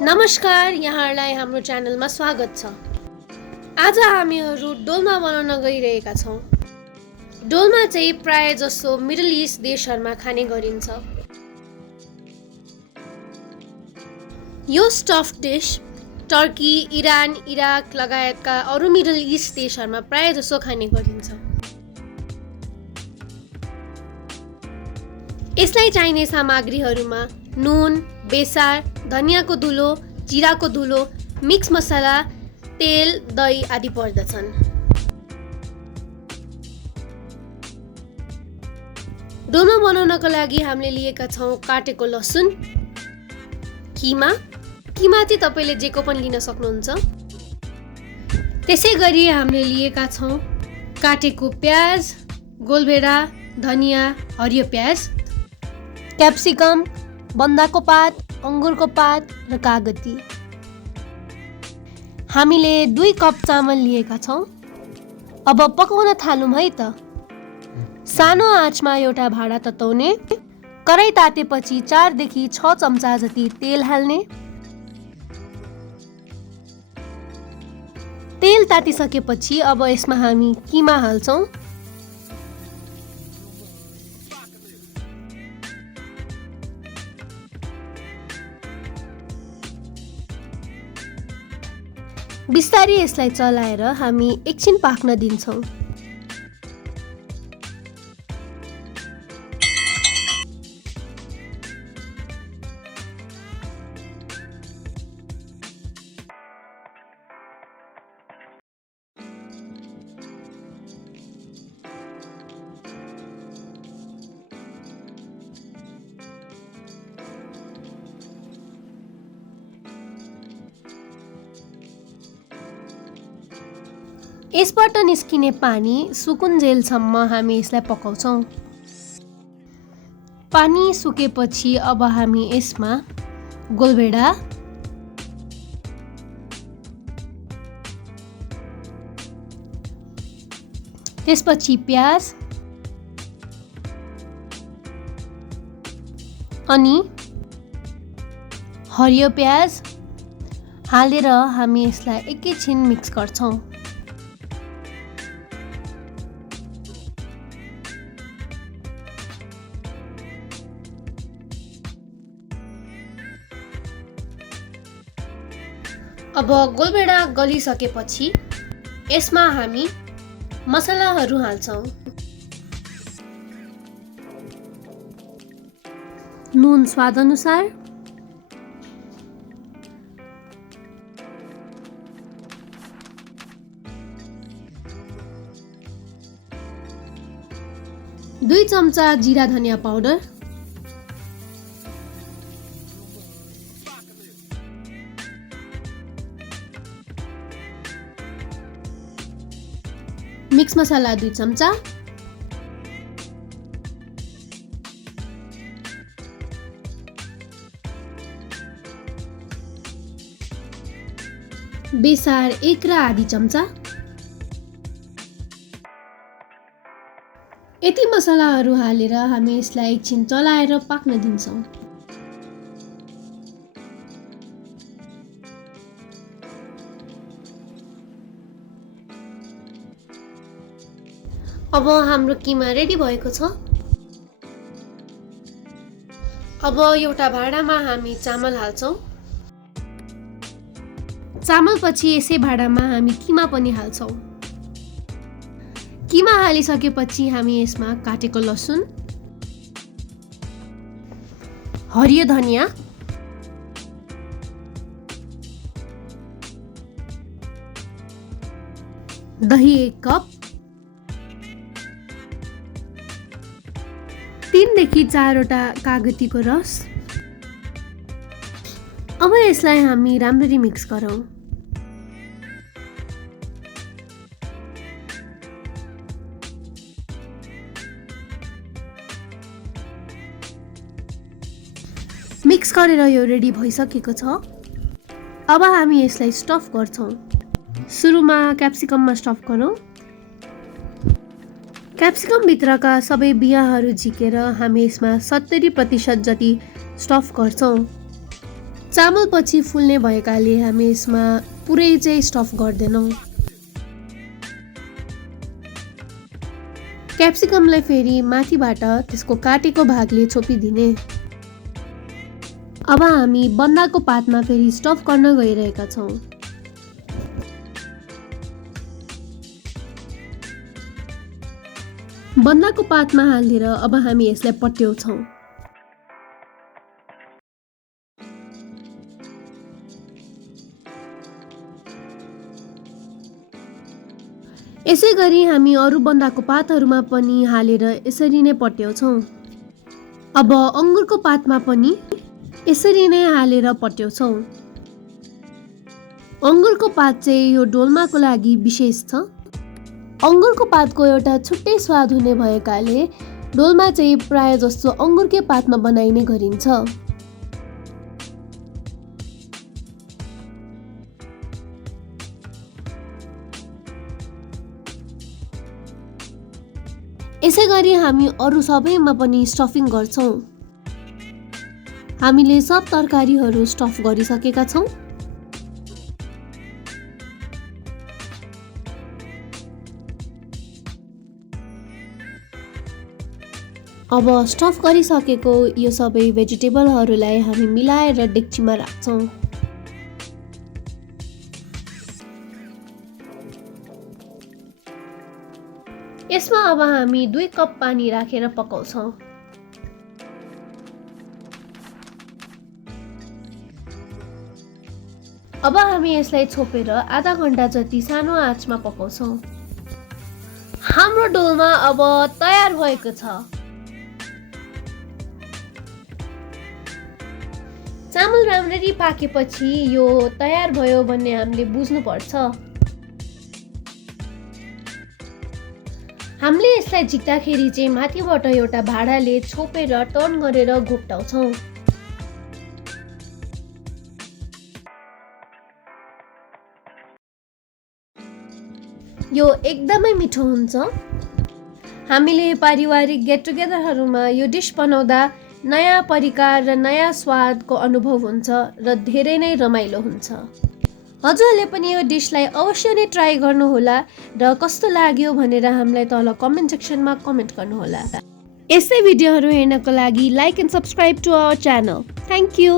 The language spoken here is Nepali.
नमस्कार, यहाँहरूलाई हाम्रो च्यानलमा स्वागत छ। आज हामीहरू डोल्मा बनाउन गइरहेका छौँ। डोल्मा चाहिँ प्राय जसो मिडल इस्ट देशहरूमा खाने गरिन्छ। यो stuff dish Turkey, Iran, Iraq लगायतका अरू मिडल इस्ट देशहरूमा प्राय जसो खाने गरिन्छ। यसलाई चाहिने सामग्रीहरूमा नुन, बेसार, धनियाँको धुलो, जिराको धुलो, मिक्स मसला, तेल, दही आदि पर्दछन्। डोल्मा बनाउनको लागि हामीले लिएका छौँ काटेको लसुन, किमा चाहिँ तपाईँले जेको पनि लिन सक्नुहुन्छ। त्यसै गरी हामीले लिएका छौँ काटेको प्याज, गोलभेडा, धनियाँ, हरियो प्याज, क्याप्सिकम, बन्दाको पात, अङ्गुरको पात र कागती। हामीले 2 कप चामल लिएका छौँ। अब पकाउन थालौँ है त। सानो आँचमा एउटा भाँडा तताउने, कराई तातेपछि 4 देखि 6 चम्चा जति तेल हाल्ने। तेल तातिसकेपछि अब यसमा हामी किमा हाल्छौँ। बिस्तारै यसलाई चलाएर हामी एकछिन पाक्न दिन्छौँ। यसबाट निस्किने पानी सुकुन्जेलसम्म हामी यसलाई पकाउँछौँ। पानी सुकेपछि अब हामी यसमा गोलभेडा, त्यसपछि प्याज अनि हरियो प्याज हालेर हामी यसलाई एकैछिन मिक्स गर्छौँ। अब गोलभेडा गलिसकेपछि यसमा हामी मसलाहरू हाल्छौँ। नुन स्वाद अनुसार, दुई चम्चा जिरा धनियाँ पाउडर, मिक्स मसला 2 चम्चा, बेसार 1 र आधी चम्चा। यति मसलाहरू हालेर हामी यसलाई एकछिन चलाएर पाक्न दिन्छौँ। अब हाम्रो किमा रेडी भएको छ। अब एउटा भाँडामा हामी चामल हाल्छौँ। चामलपछि यसै भाँडामा हामी किमा पनि हाल्छौँ। किमा हालिसकेपछि हामी यसमा काटेको लसुन, हरियो धनियाँ, दही 1 कप, 3 देखि 4 वटा कागतीको रस। अब यसलाई हामी राम्ररी मिक्स गरौँ। मिक्स गरेर यो रेडी भइसकेको छ। अब हामी यसलाई स्टफ गर्छौँ। सुरुमा क्याप्सिकममा स्टफ गरौँ। क्याप्सिकम भित्रका सबै बियाहरू झिकेर हामी यसमा 70% जति स्टफ गर्छौँ। चामल पछि फुल्ने भएकाले हामी यसमा पुरै चाहिँ स्टफ गर्दैनौँ। क्याप्सिकमलाई फेरि माथिबाट त्यसको काटेको भागले छोपिदिने। अब हामी बन्दाको पातमा फेरि स्टफ गर्न गइरहेका छौँ। बन्दाको पातमा हालेर अब हामी यसलाई पट्याउँछौँ। यसै गरी हामी अरू बन्दाको पातहरूमा पनि हालेर यसरी नै पट्याउँछौँ। अब अङ्गुरको पातमा पनि यसरी नै हालेर पट्याउँछौँ। अङ्गुरको पात चाहिँ यो डोल्माको लागि विशेष छ। अङ्गुरको पातको एउटा छुट्टै स्वाद हुने भएकाले डोल्मा चाहिँ प्राय जस्तो अङ्गुरकै पातमा बनाइने गरिन्छ। यसै गरी हामी अरू सबैमा पनि स्टफिङ गर्छौँ। हामीले सब तरकारीहरू स्टफ गरिसकेका छौँ। अब स्टफ गरिसकेको यो सबै भेजिटेबलहरूलाई हामी मिलाएर डेक्चीमा राख्छौँ। यसमा अब हामी 2 कप पानी राखेर पकाउँछौँ। अब हामी यसलाई छोपेर आधा घण्टा जति सानो आँचमा पकाउँछौँ। हाम्रो डोल्मा अब तयार भएको छ। चामल राम्ररी पाकेपछि यो तयार भयो भन्ने हामीले बुझ्नुपर्छ। हामीले यसलाई झिक्दाखेरि चाहिँ माथिबाट एउटा भाँडाले छोपेर टर्न गरेर घोप्टाउँछौँ। यो एकदमै मिठो हुन्छ। हामीले पारिवारिक गेट टुगेदरहरूमा यो डिस बनाउँदा नयाँ परिकार र नयाँ स्वादको अनुभव हुन्छ र धेरै नै रमाइलो हुन्छ। हजुरहरूले पनि यो डिसलाई अवश्य नै ट्राई गर्नुहोला र कस्तो लाग्यो भनेर हामीलाई तल कमेन्ट सेक्सनमा कमेन्ट गर्नुहोला। यस्तै भिडियोहरू हेर्नको लागि like and subscribe to our channel. Thank you.